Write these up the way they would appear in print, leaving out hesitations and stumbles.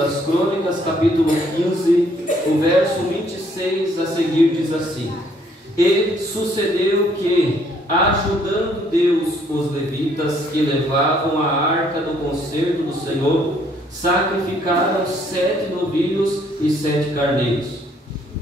das Crônicas, capítulo 15, o verso 26 a seguir diz assim: E sucedeu que, ajudando Deus os levitas que levavam a arca do concerto do Senhor, sacrificaram 7 novilhos e 7 carneiros.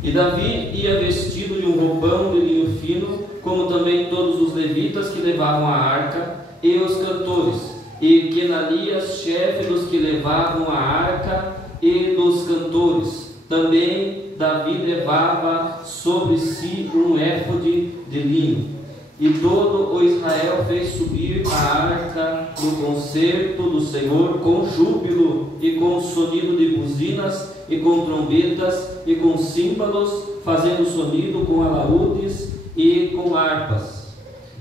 E Davi ia vestido de um roupão de linho fino, como também todos os levitas que levavam a arca, e os cantores, e Quenanias, chefe dos que levavam a arca, e dos cantores. Também Davi levava sobre si um éfode de linho. E todo o Israel fez subir a arca do concerto do Senhor com júbilo, e com sonido de buzinas, e com trombetas, e com símbolos, fazendo sonido com alaúdes e com harpas.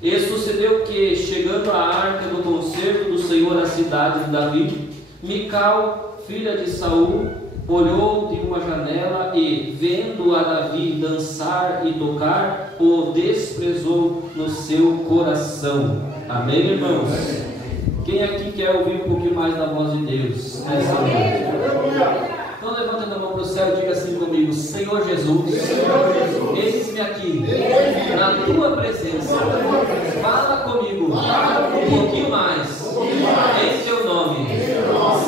E sucedeu que, chegando a arca do concerto do Senhor à cidade de Davi, Mical, filha de Saul, olhou de uma janela e, vendo a Davi dançar e tocar, o desprezou no seu coração. Amém, irmãos? Quem aqui quer ouvir um pouquinho mais da voz de Deus nessa noite? Então levanta a mão para o céu e diga assim comigo: Senhor Jesus, eis-me aqui na tua presença. Fala comigo um pouquinho mais, em teu nome.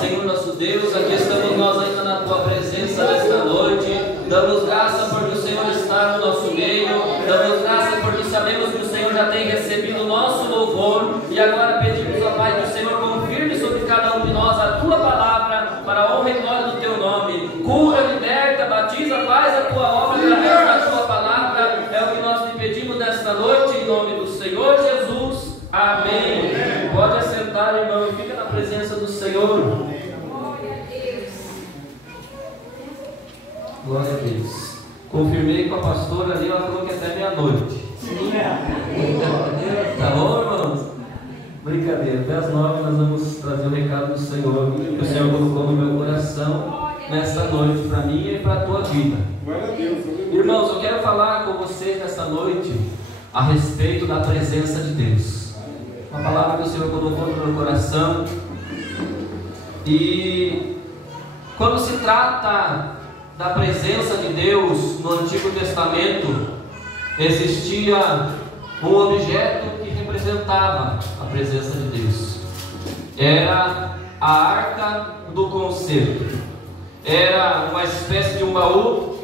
Senhor nosso Deus, aqui estamos nós ainda na tua presença nesta noite. Damos graça porque o Senhor está no nosso meio. Damos graça porque sabemos que o Senhor já tem recebido o nosso louvor. E agora pedimos, ó Pai, que o Senhor confirme sobre cada um de nós a tua palavra, para a honra e glória do teu nome. Cura, liberta, batiza, faz a tua obra através da tua palavra. É o que nós te pedimos nesta noite, em nome do Senhor Jesus. Amém. Pode assentar, irmão, e fica na presença do Senhor. Glória a Deus. Confirmei com a pastora ali, ela falou que até meia-noite. Tá bom, irmãos? Brincadeira, até as 9 nós vamos trazer o recado do Senhor, que o Senhor colocou no meu coração nesta noite, para mim e para a tua vida. Irmãos, eu quero falar com vocês nesta noite a respeito da presença de Deus. Uma palavra que o Senhor colocou no meu coração. E quando se trata da presença de Deus no Antigo Testamento, existia um objeto que representava a presença de Deus. Era a arca do concerto. Era uma espécie de um baú,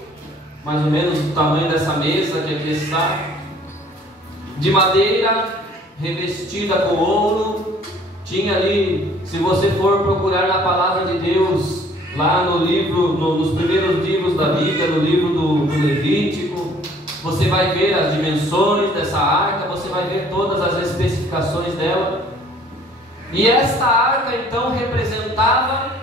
mais ou menos do tamanho dessa mesa que aqui está, de madeira, revestida com ouro. Tinha ali, se você for procurar na palavra de Deus, lá no livro, nos primeiros livros da Bíblia, no livro do Levítico, você vai ver as dimensões dessa arca, você vai ver todas as especificações dela. E esta arca então representava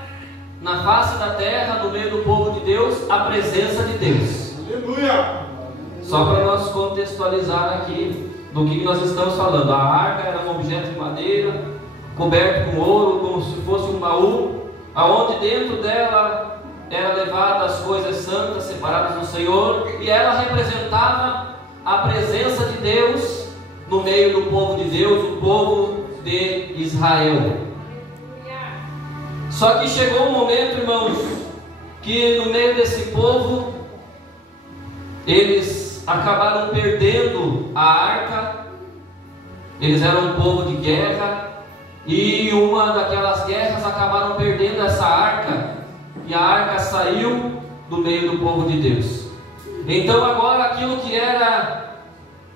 na face da terra, no meio do povo de Deus, a presença de Deus. Aleluia! Só para nós contextualizar aqui do que nós estamos falando. A arca era um objeto de madeira, coberto com ouro, como se fosse um baú, aonde dentro dela era levada as coisas santas separadas do Senhor, e ela representava a presença de Deus no meio do povo de Deus, o povo de Israel. Só que chegou um momento, irmãos, que no meio desse povo eles acabaram perdendo a arca. Eles eram um povo de guerra, e uma daquelas guerras acabaram perdendo essa arca, e a arca saiu do meio do povo de Deus. Então agora aquilo que era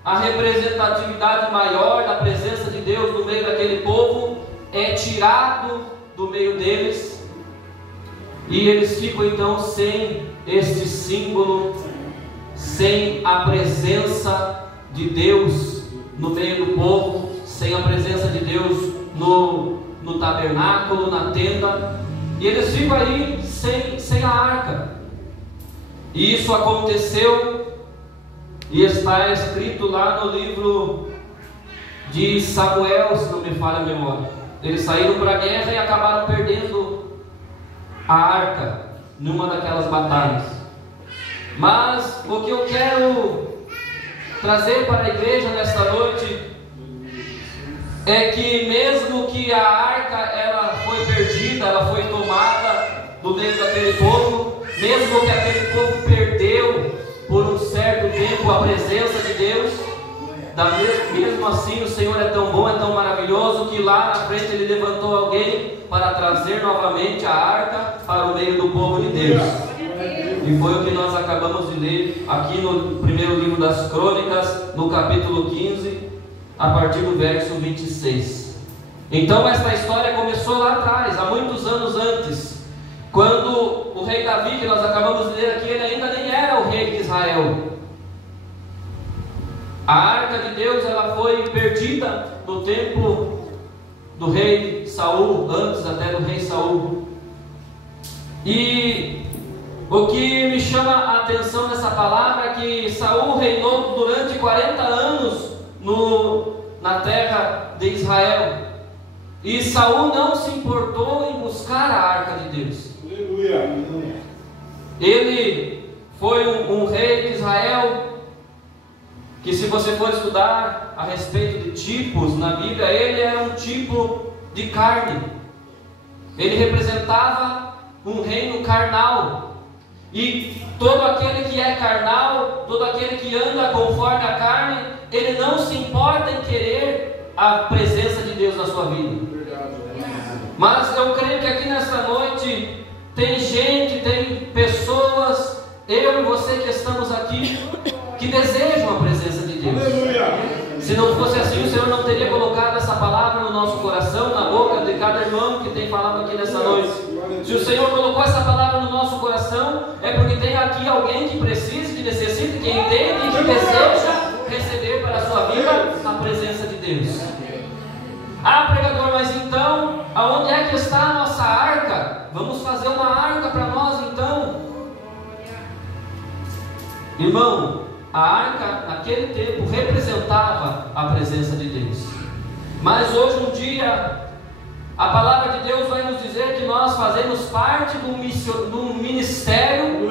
a representatividade maior da presença de Deus no meio daquele povo é tirado do meio deles, e eles ficam então sem este símbolo, sem a presença de Deus no meio do povo, sem a presença de Deus no tabernáculo, na tenda, e eles ficam aí sem a arca. E isso aconteceu, e está escrito lá no livro de Samuel, se não me falha a memória. Eles saíram para a guerra e acabaram perdendo a arca numa daquelas batalhas. Mas o que eu quero trazer para a igreja nesta noite é que mesmo que a arca ela foi perdida, ela foi tomada do meio daquele aquele povo, mesmo que aquele povo perdeu por um certo tempo a presença de Deus, mesmo assim o Senhor é tão bom, é tão maravilhoso, que lá na frente Ele levantou alguém para trazer novamente a arca para o meio do povo de Deus. E foi o que nós acabamos de ler aqui no primeiro livro das Crônicas, no capítulo 15, a partir do verso 26. Então esta história começou lá atrás, há muitos anos antes, quando o rei Davi, que nós acabamos de ler aqui, ele ainda nem era o rei de Israel. A arca de Deus, ela foi perdida no tempo do rei Saul, antes até do rei Saul. E o que me chama a atenção nessa palavra é que Saul reinou durante 40 anos na terra de Israel. E Saul não se importou em buscar a arca de Deus. Aleluia. Ele foi um rei de Israel que, se você for estudar a respeito de tipos na Bíblia, ele era um tipo de carne. Ele representava um reino carnal. E todo aquele que é carnal, todo aquele que anda conforme a carne, ele não se importa em querer a presença de Deus na sua vida. Mas eu creio que aqui nesta noite tem gente, tem pessoas, eu e você que estamos aqui, que desejam a presença de Deus. Se não fosse assim, o Senhor não teria colocado essa palavra no nosso coração, na boca de cada irmão que tem falado aqui nessa noite. Se o Senhor colocou essa palavra no nosso coração, é porque tem aqui alguém que precisa, que necessita, que entende e que deseja receber para a sua vida a presença de Deus. Ah, pregador, mas então, aonde é que está a nossa arca? Vamos fazer uma arca para nós então. Irmão, a arca naquele tempo representava a presença de Deus. Mas hoje um dia, a palavra de Deus vai nos dizer que nós fazemos parte de um ministério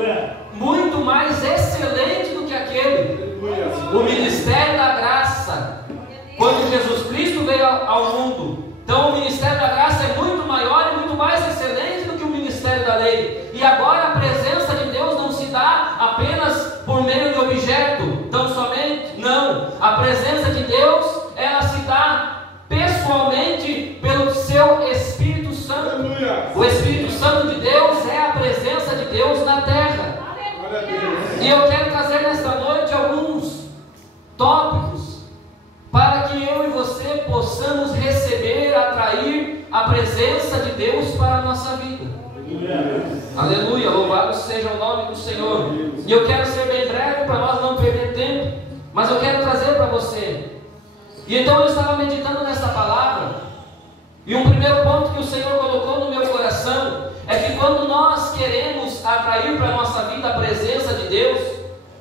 muito mais excelente do que aquele. O ministério da graça. Quando Jesus Cristo veio ao mundo, então o ministério da graça é muito maior e muito mais excelente do que o ministério da lei. E agora a presença de Deus não se dá apenas por meio de objeto, tão somente, não. A presença de Deus, ela se dá pessoalmente pelo seu Espírito Santo. O Espírito Santo de Deus é a presença de Deus na terra. E eu quero trazer nesta noite alguns tópicos para que eu e você possamos receber, atrair a presença de Deus para a nossa vida. Aleluia, louvado seja o nome do Senhor. E eu quero ser bem breve para nós não perder tempo, mas eu quero trazer para você. E então eu estava meditando nessa palavra, e um primeiro ponto que o Senhor colocou no meu coração é que quando nós queremos atrair para a nossa vida a presença de Deus,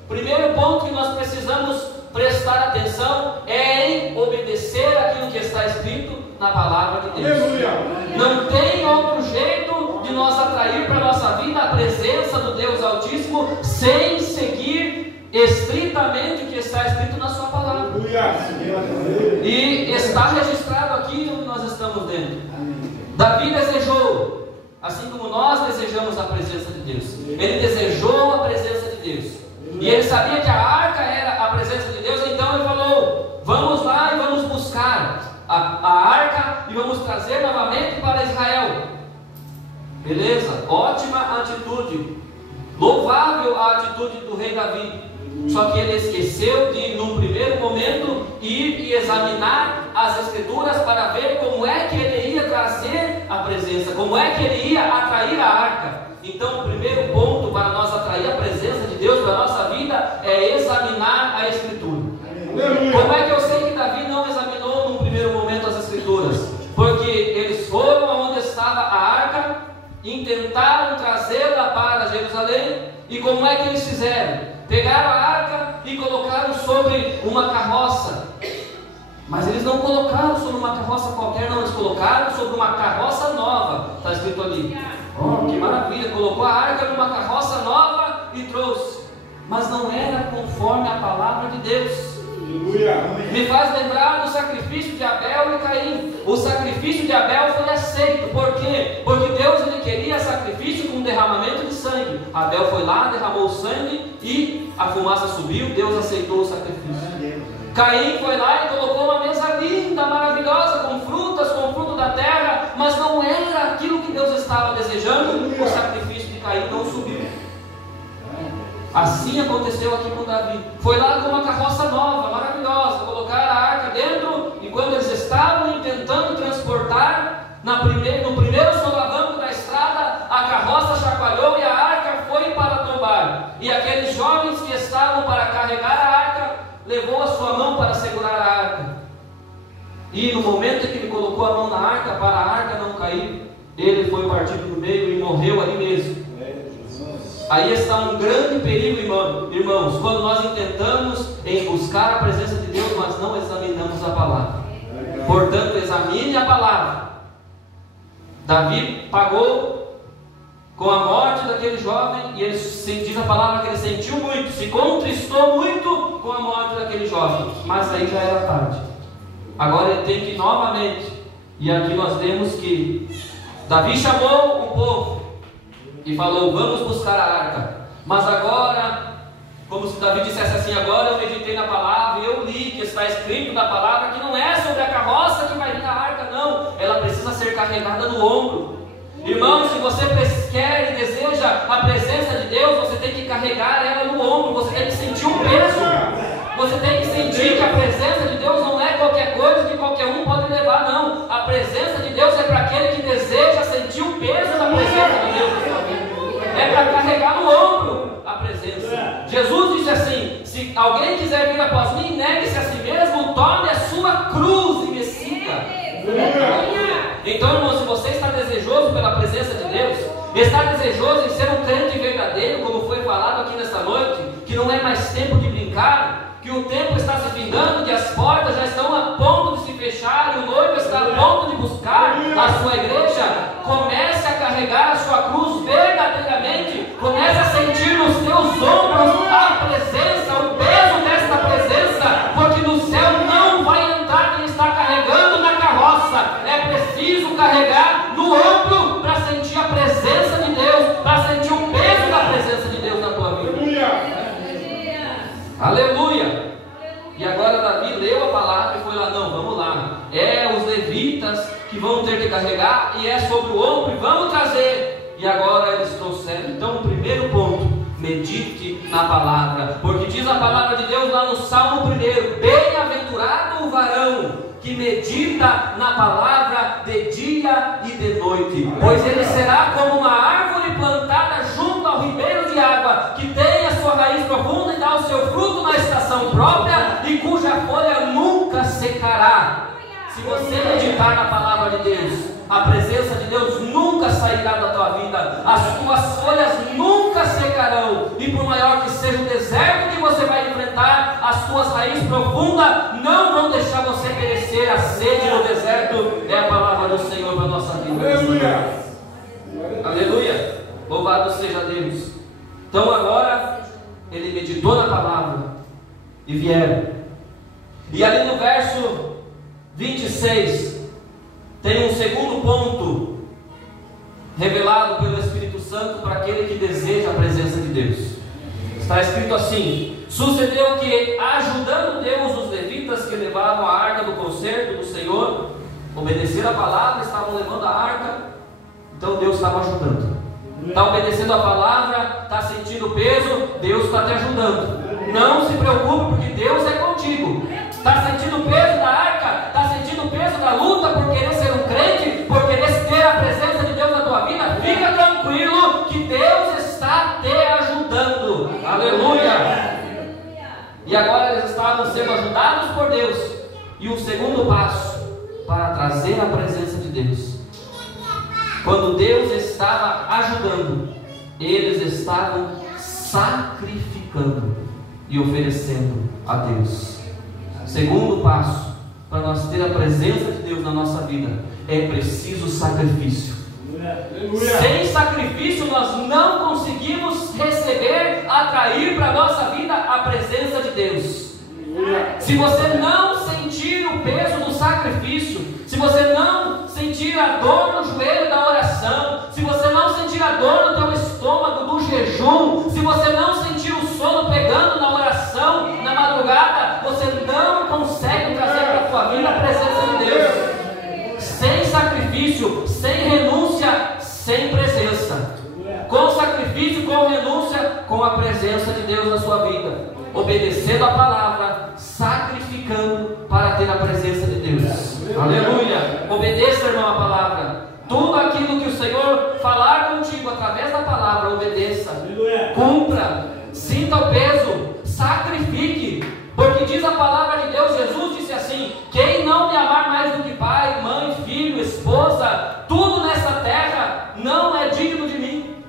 o primeiro ponto que nós precisamos prestar atenção é em obedecer aquilo que está escrito na palavra de Deus. Não tem outro jeito de nós atrair para a nossa vida a presença do Deus Altíssimo sem seguir estritamente o que está escrito na sua palavra. E está registrado aqui onde nós estamos dentro. Davi desejou, assim como nós desejamos a presença de Deus. Ele desejou a presença de Deus. E ele sabia que a arca era a presença de Deus, então ele falou: vamos lá e vamos buscar a arca e vamos trazer novamente para Israel. Beleza? Ótima atitude. Louvável a atitude do rei Davi. Só que ele esqueceu de, num primeiro momento, ir e examinar as escrituras para ver como é que ele ia trazer a presença, como é que ele ia atrair a arca. Então o primeiro ponto para nós atrair a presença de Deus para a nossa vida é examinar a Escritura. Como é que eu sei que Davi não examinou num primeiro momento as Escrituras? Porque eles foram onde estava a arca, intentaram trazê-la para Jerusalém, e como é que eles fizeram? Pegaram a arca e colocaram sobre uma carroça. Mas eles não colocaram sobre uma carroça qualquer, não, eles colocaram sobre uma carroça nova, está escrito ali. Oh, que maravilha, colocou a arca numa carroça nova e trouxe. Mas não era conforme a palavra de Deus. Me faz lembrar do sacrifício de Abel e Caim. O sacrifício de Abel foi aceito. Por quê? Porque Deus ele queria sacrifício com derramamento de Abel foi lá, derramou o sangue e a fumaça subiu, Deus aceitou o sacrifício. Caim foi lá e colocou uma mesa linda, maravilhosa, com frutas, com fruto da terra, mas não era aquilo que Deus estava desejando, o sacrifício de Caim não subiu. Assim aconteceu aqui com Davi. Foi lá com uma carroça nova, maravilhosa, colocaram a arca dentro, e quando eles estavam tentando transportar, no primeiro solavanco da estrada, a carroça chacoalhou e a arca foi para tombar. E aqueles jovens que estavam para carregar a arca, levou a sua mão para segurar a arca. E no momento em que ele colocou a mão na arca, para a arca não cair, ele foi partido no meio e morreu ali mesmo. Aí está um grande perigo, irmãos, quando nós intentamos em buscar a presença de Deus, mas não examinamos a palavra. Portanto, examine a palavra. Davi pagou com a morte daquele jovem, e ele diz a palavra que ele sentiu muito, se contristou muito com a morte daquele jovem, mas aí já era tarde. Agora ele tem que ir novamente, e aqui nós vemos que Davi chamou o povo e falou: vamos buscar a arca. Mas agora, como se Davi dissesse assim: agora eu meditei na palavra e eu li que está escrito na palavra que não é sobre a carroça que vai vir a arca, não, ela precisa ser carregada no ombro. Irmão, se você quer e deseja a presença de Deus, você tem que carregar ela no ombro, você tem que sentir o peso, você tem que sentir que a presença de Deus não é qualquer coisa que qualquer um pode levar, não. A presença de Deus é para aquele que deseja sentir o peso da presença de Deus, é para carregar no ombro a presença. Jesus disse assim: se alguém quiser vir após mim, negue-se a si mesmo, tome a sua cruz e me siga. Então, irmão, se você está desejoso pela presença de Deus, está desejoso em ser um crente verdadeiro, como foi falado aqui nesta noite, que não é mais tempo de brincar, que o tempo está se findando, que as portas já estão a ponto de se fechar e o noivo está a ponto de buscar a sua igreja, comece a carregar a sua cruz verdadeiramente, comece a sentir nos teus ombros a presença, o peso desta presença, porque no céu não vai entrar quem está carregando na carroça, é preciso carregar no ombro para sentir a presença de Deus, para sentir o peso da presença de Deus na tua vida. Aleluia! E agora Davi leu a palavra e foi lá: não, vamos lá, é os levitas que vão ter que carregar, e é sobre o ombro, e vamos trazer. E agora eles trouxeram. Então, o primeiro ponto: medite na palavra, porque diz a palavra de Deus lá no Salmo 1: bem-aventurado o varão que medita na palavra de dia e de noite, pois ele será como uma árvore plantada junto ao ribeiro de água, que tem a sua raiz profunda e dá o seu fruto na estação própria, e cuja folha nunca secará. Se você meditar na palavra de Deus, a presença de Deus nunca sairá da tua vida, as tuas folhas nunca secarão, e por maior que seja o deserto que você vai enfrentar, as tuas raízes profundas não vão deixar você perecer. A sede no deserto é a palavra do Senhor para a nossa vida. Aleluia! Aleluia! Louvado seja Deus. Então agora ele meditou na palavra e vieram. E ali no verso 26 tem um segundo ponto revelado pelo Espírito Santo para aquele que deseja a presença de Deus. Está escrito assim: sucedeu que, ajudando Deus os levitas que levavam a arca do concerto do Senhor, obedeceram a palavra, estavam levando a arca, então Deus estava ajudando. Está obedecendo a palavra, está sentindo o peso, Deus está te ajudando. Não se preocupe, porque Deus é contigo. Está sentindo o peso da arca, está sentindo o peso da luta por querer ser um crente, por querer ter a presença de Deus na tua vida, fica tranquilo que Deus está te ajudando. Aleluia! E agora eles estavam sendo ajudados por Deus. E o segundo passo para trazer a presença de Deus, quando Deus estava ajudando, eles estavam sacrificando e oferecendo a Deus. Segundo passo para nós ter a presença de Deus na nossa vida, é preciso sacrifício. Sem sacrifício nós não conseguimos receber, atrair para a nossa vida a presença de Deus. Se você não sentir o peso do sacrifício, se você não sentir a dor no joelho da oração, se você não sentir a dor no teu estômago do jejum, jejum, se você não sentir o sono pegando na oração, na madrugada, você não consegue trazer para a tua vida a presença de Deus. Sem sacrifício, sem renúncia, sem presença. Com sacrifício, com renúncia, com a presença de Deus na sua vida. Obedecendo a palavra, sacrificando para ter a presença de Deus. Aleluia! Obedeça, irmão, a palavra. Tudo aquilo que o Senhor falar contigo através da palavra, obedeça. Cumpra. Sinta o peso. Sacrifique. Porque diz a palavra de Deus, Jesus disse assim: quem não me amar mais do que pai, mãe, filho, esposa, tudo nessa terra, não é digno de mim.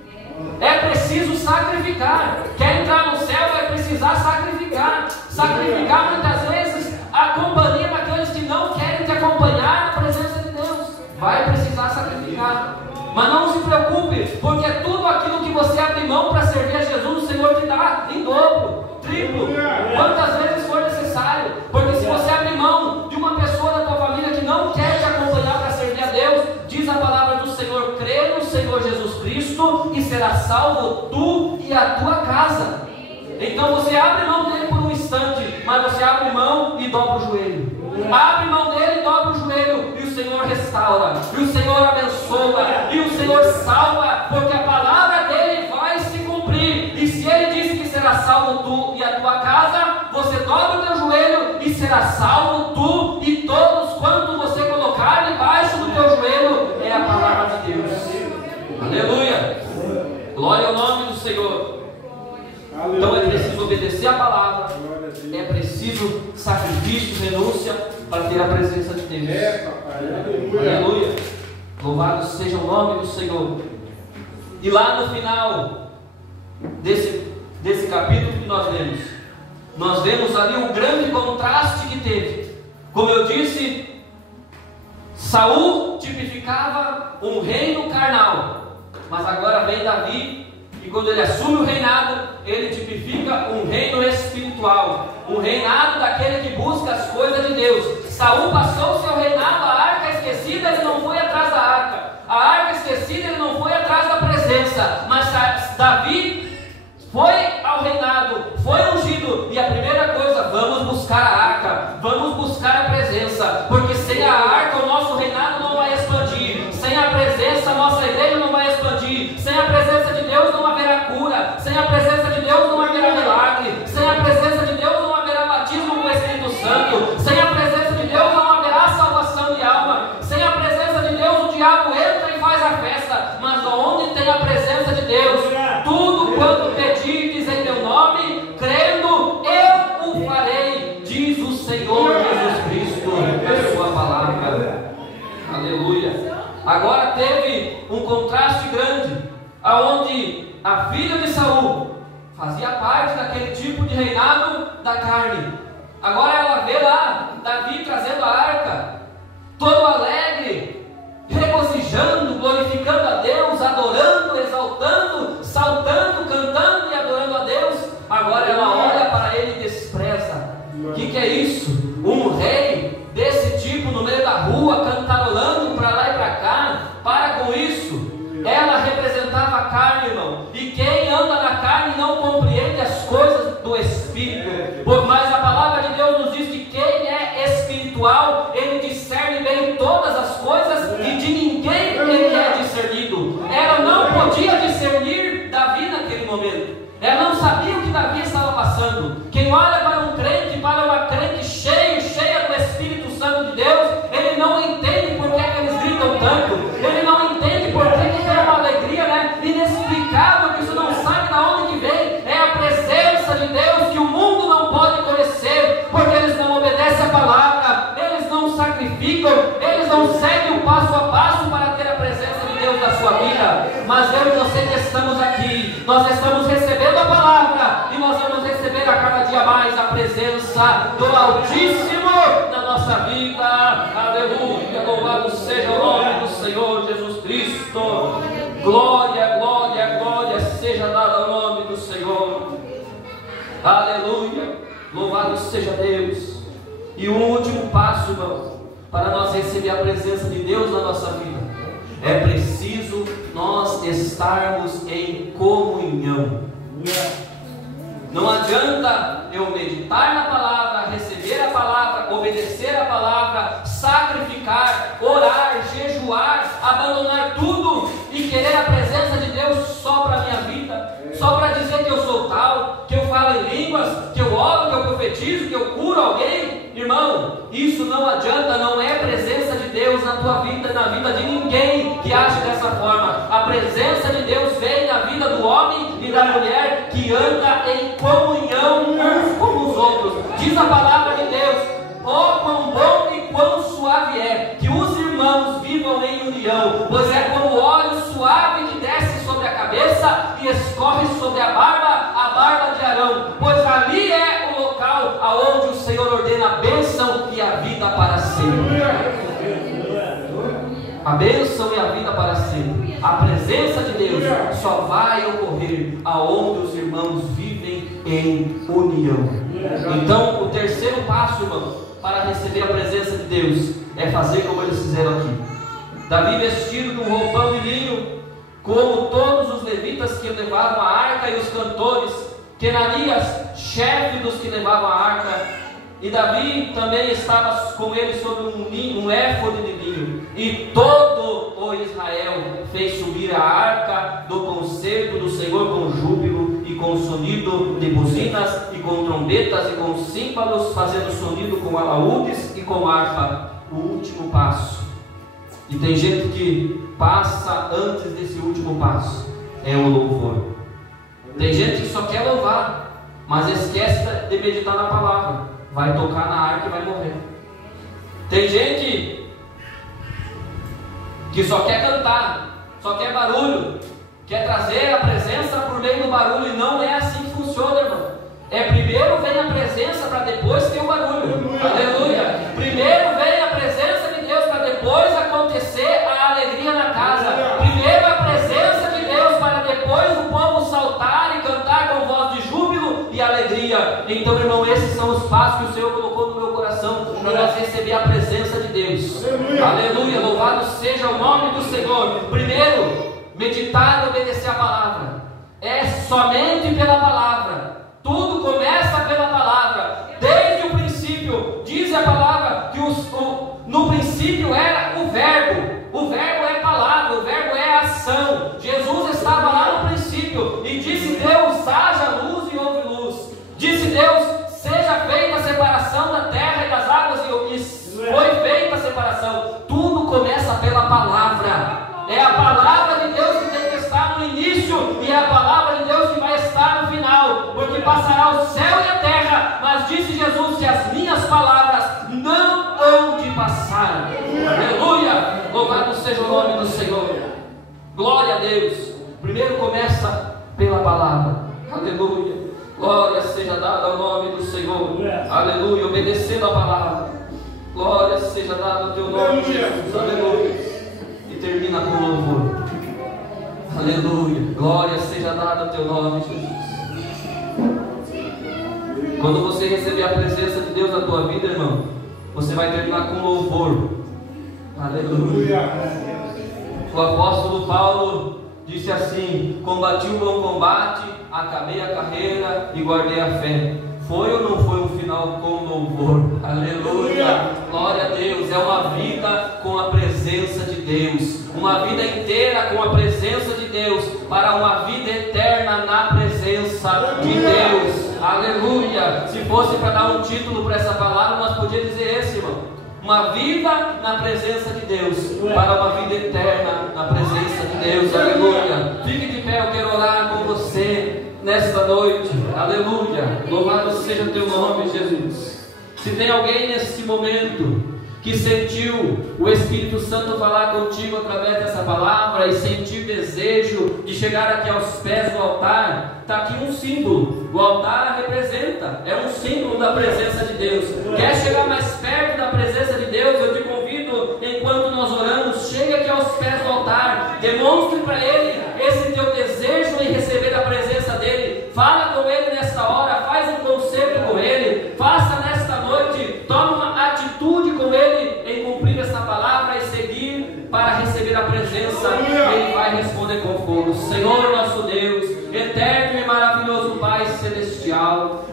É preciso sacrificar. Quer entrar no céu, vai precisar sacrificar. Sacrificar muitas vezes a companhia daqueles que não querem te acompanhar na presença de Deus. Vai precisar sacrificar. Mas não se preocupe, porque tudo aquilo que você abre mão para servir a Jesus, o Senhor te dá em dobro, triplo, quantas vezes for necessário. Porque se você abrir mão de uma pessoa da tua família que não quer te acompanhar para servir a Deus, diz a palavra do Senhor: crê no Senhor Jesus Cristo e será salvo tu e a tua casa. Então você abre mão dele por um instante, mas você abre mão e dobra o joelho. Abre mão dele e dobra o joelho, e o Senhor restaura, e o Senhor abençoa, e o Senhor salva, porque a palavra dele vai se cumprir. E se ele disse que será salvo tu e a tua casa, você dobra o teu joelho e será salvo tu e todos quanto você colocar debaixo do teu joelho. É a palavra de Deus. Aleluia! Glória ao nome do Senhor. Então é preciso obedecer a palavra, é preciso sacrifício, renúncia para ter a presença de Deus. Aleluia! Louvado seja o nome do Senhor. E lá no final desse capítulo que nós vemos ali um grande contraste que teve. Como eu disse, Saul tipificava um reino carnal, mas agora vem Davi, e quando ele assume o reinado, ele tipifica um reino espiritual, um reinado daquele que busca as coisas de Deus. Saul passou o seu reinado, a arca esquecida, ele não foi atrás da arca. A arca esquecida, ele não foi atrás da presença. Mas Davi foi ao reinado, foi ungido, e a primeira coisa: vamos buscar a arca, vamos buscar a presença, porque sem a arca o nosso reinado não vai expandir, sem a presença a nossa igreja não vai expandir, sem a presença de Deus não haverá cura, sem a presença de Deus não haverá milagre, sem a presença de Deus não haverá batismo com o Espírito Santo, sem a presença de Deus não haverá salvação de alma, sem a presença de Deus o diabo entra e faz a festa. Mas onde tem a presença de Deus, tudo quanto pedirdes em meu nome, crendo, eu o farei, diz o Senhor Jesus Cristo na sua palavra. Aleluia. Agora teve um contraste grande, aonde a filha de Saul fazia parte daquele tipo de reinado da carne. Agora ela vê lá Davi trazendo a arca, todo alegre, regozijando, glorificando a Deus, adorando, exaltando, saltando, cantando e adorando a Deus. Agora ela olha para ele e despreza. O que é isso? Um rei desse tipo no meio da rua, cantarolando para lá e para cá? Para com isso. Ela representava a carne, irmão, e quem anda na carne não compreende as coisas do Espírito. Mas a palavra de Deus nos diz que quem é espiritual, ele discerne bem todas as coisas, e de ninguém ele é discernido. Ela não podia discernir Davi naquele momento. Ela não sabia o que Davi estava passando. Quem olha para um crente, para uma crente cheia do Espírito Santo de Deus, ele não entende por que eles gritam tanto. Ele não entende por que tem uma alegria, inexplicável, que isso não sabe de onde que vem. É a presença de Deus que o mundo não pode conhecer, porque eles não obedecem a palavra, eles não sacrificam, eles não seguem o passo a passo para ter a presença de Deus na sua vida. Mas eu e você que estamos aqui, nós estamos recebendo a palavra, e nós vamos receber a cada dia mais a presença do Altíssimo na nossa vida. Aleluia, louvado seja o nome do Senhor Jesus Cristo. Glória, glória, glória seja dada ao nome do Senhor. Aleluia, louvado seja Deus. E o último passo, irmão, para nós receber a presença de Deus na nossa vida, é preciso nós estarmos em comunhão. Não adianta eu meditar na palavra, receber a palavra, obedecer a palavra, sacrificar, orar, jejuar, abandonar tudo e querer a presença de Deus só para a minha vida, só para dizer que eu sou tal, que eu falo em línguas, que eu oro, que eu profetizo, que eu curo alguém. Irmão, isso não adianta, não é presença de Deus na tua vida, na vida de ninguém que age dessa forma. A presença de Deus vem na vida do homem e da mulher que anda em comunhão uns com os outros. Diz a palavra de Deus: ó, quão bom e quão suave é que os irmãos vivam em união, pois é como o óleo suave que desce sobre a cabeça e escorre sobre a barba de Arão, pois ali é o local aonde o Senhor ordena a bênção e a vida para sempre. A bênção e a vida para sempre. A presença de Deus só vai ocorrer aonde os irmãos vivem em união. Então, o terceiro passo, irmão, para receber a presença de Deus é fazer como eles fizeram aqui. Davi, vestido de um roupão de linho, como todos os levitas que levavam a arca e os cantores, Kenanias, chefe dos que levavam a arca, e Davi também estava com ele sobre um éfode de linho, e todo o Israel fez subir a arca do concerto do Senhor com júbilo e com sonido de buzinas e com trombetas e com símbolos, fazendo sonido com alaúdes e com harpa. O último passo, e tem gente que passa antes desse último passo, é o louvor. Tem gente que só quer louvar, mas esquece de meditar na palavra, vai tocar na arca e vai morrer. Tem gente que só quer cantar, só quer barulho, quer trazer a presença por meio do barulho, e não é assim que funciona, irmão. É primeiro vem a presença para depois ter o barulho. Aleluia. Primeiro vem a presença de Deus para depois acontecer a alegria na casa. Primeiro a presença de Deus para depois o povo saltar e cantar com voz de júbilo e alegria. Então, irmão, esses são os passos que o Senhor colocou no meu coração para nós receber a presença de Deus. Aleluia. Louvado seja o nome do Senhor. Primeiro, meditar e obedecer a palavra. É somente pela palavra. Tudo começa pela palavra. Desde o princípio, diz a palavra que no princípio era o verbo. O verbo é palavra, o verbo é ação. Jesus estava lá no princípio e disse Deus: haja luz e houve luz. Disse Deus: seja feita a separação da terra e das águas, e foi feita a separação. Tudo começa pela palavra. É a palavra de Deus que tem que estar no início, e é a palavra de Deus que vai estar no final, porque passará o céu e a terra, mas disse Jesus que as minhas palavras não hão de passar. Aleluia. Louvado seja o nome do Senhor. Glória a Deus. Primeiro começa pela palavra. Aleluia. Glória seja dada ao nome do Senhor. Aleluia. Obedecendo a palavra. Glória seja dada ao teu nome, Jesus. Aleluia. E termina com louvor. Aleluia. Glória seja dada ao teu nome, Jesus. Quando você receber a presença de Deus na tua vida, irmão, você vai terminar com louvor. Aleluia. O apóstolo Paulo disse assim: combati o bom combate, acabei a carreira e guardei a fé. Foi ou não foi um final com louvor? Aleluia. Glória a Deus. É uma vida com a presença de Deus, uma vida inteira com a presença de Deus, para uma vida eterna na presença de Deus. Aleluia. Se fosse para dar um título para essa palavra, nós podíamos dizer esse, irmão: uma vida na presença de Deus, para uma vida eterna na presença de Deus. Aleluia. Fique de pé, eu quero orar com você nesta noite. Aleluia. Louvado seja o teu nome, Jesus. Se tem alguém nesse momento que sentiu o Espírito Santo falar contigo através dessa palavra e sentir desejo de chegar aqui aos pés do altar, está aqui um símbolo. O altar representa, é um símbolo da presença de Deus. Quer chegar mais perto da presença de Deus? Eu te convido, enquanto nós oramos, chegue aqui aos pés do altar, demonstre para Ele esse teu desejo em receber a presença dEle. Fala com Ele nesta hora, faz um concerto com Ele, faça nesta noite, toma uma atitude com Ele em cumprir essa palavra e seguir para receber a presença. Ele vai responder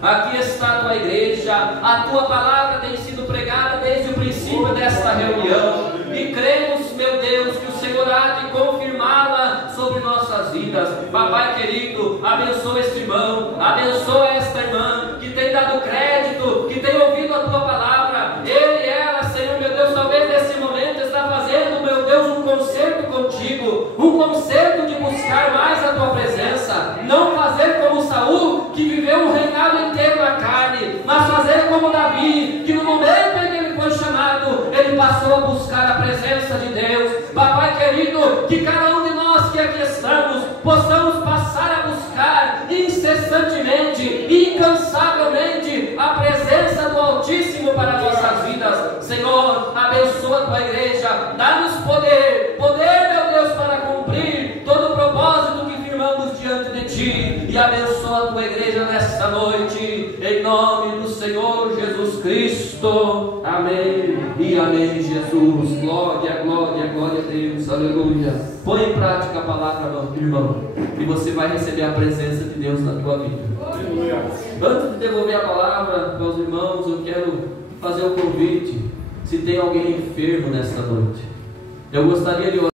aqui está a tua igreja, a tua palavra tem sido pregada desde o princípio desta reunião, e cremos, meu Deus, que o Senhor há de confirmá-la sobre nossas vidas. Papai querido, abençoa este irmão, abençoa esta irmã, que tem dado crédito, que tem ouvido a tua palavra, ele e ela, Senhor, meu Deus, talvez nesse momento está fazendo, meu Deus, um concerto contigo, um concerto de buscar mais a tua presença, não fazer como Saul, que viveu um reinado inteiro na carne, mas fazer como Davi, que no momento em que ele foi chamado, ele passou a buscar a presença de Deus. Papai querido, que cada um de nós que aqui estamos, possamos passar a buscar incessantemente, incansavelmente a presença do Altíssimo para nossas vidas. Senhor, abençoa a tua igreja, dá-nos poder, meu Deus, para cumprir todo o propósito que firmamos diante de ti, e abençoa a tua igreja nesta noite, em nome do Senhor Jesus Cristo. Amém e amém, Jesus. Glória, glória, glória a Deus, aleluia. Põe em prática a palavra, irmão, e você vai receber a presença de Deus na tua vida. Antes de devolver a palavra para os irmãos, eu quero fazer um convite. Se tem alguém enfermo nesta noite, eu gostaria de orar.